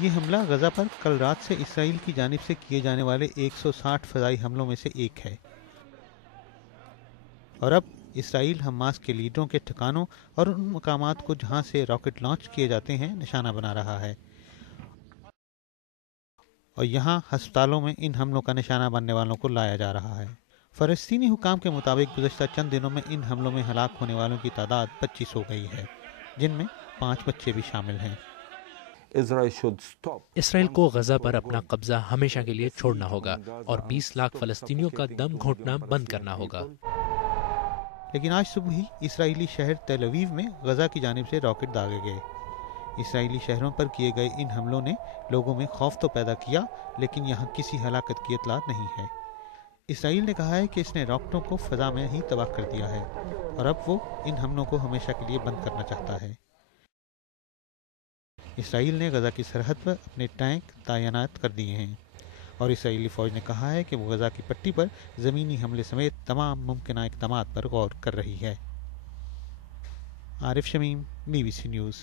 یہ حملہ غزہ پر کل رات سے اسرائیل کی جانب سے کیے جانے والے 160 فضائی حملوں میں سے ایک ہے، اور اب اسرائیل حماس کے لیڈروں کے ٹھکانوں اور ان مقامات کو جہاں سے راکٹ لانچ کیے جاتے ہیں نشانہ بنا رہا ہے، اور یہاں ہسپتالوں میں ان حملوں کا نشانہ بننے والوں کو لایا جا رہا ہے۔ فلسطینی حکام کے مطابق گزشتہ چند دنوں میں ان حملوں میں ہلاک ہونے والوں کی تعداد 25 ہو گئی ہے، جن میں 5 بچے بھی شامل ہیں۔ اسرائیل کو غزہ پر اپنا قبضہ ہمیشہ کے لیے چھوڑنا ہوگا اور 20 لاکھ فلسطینیوں کا دم گھونٹنا بند کرنا ہوگا۔ لیکن آج صبح ہی اسرائیلی شہر تیل اویو میں غزہ کی جانب سے راکٹ داغے گئے۔ اسرائیلی شہروں پر کیے گئے ان حملوں نے لوگوں میں خوف تو پیدا کیا، لیکن یہاں کسی ہلاکت کی اطلاع نہیں ہے۔ اسرائیل نے کہا ہے کہ اس نے راکٹوں کو فضا میں ہی تباہ کر دیا ہے، اور اب وہ ان حملوں کو ہمیشہ کے لیے بند کرنا چاہتا ہے۔ اسرائیل نے غزہ کی سرحد پر اپنے ٹینک تعینات کر دیے ہیں، اور اسرائیلی فوج نے کہا ہے کہ وہ غزہ کی پٹی پر زمینی حملے سمیت تمام ممکنہ اقدامات پر غور کر رہی ہے۔ عارف شمیم، BBC نیوز۔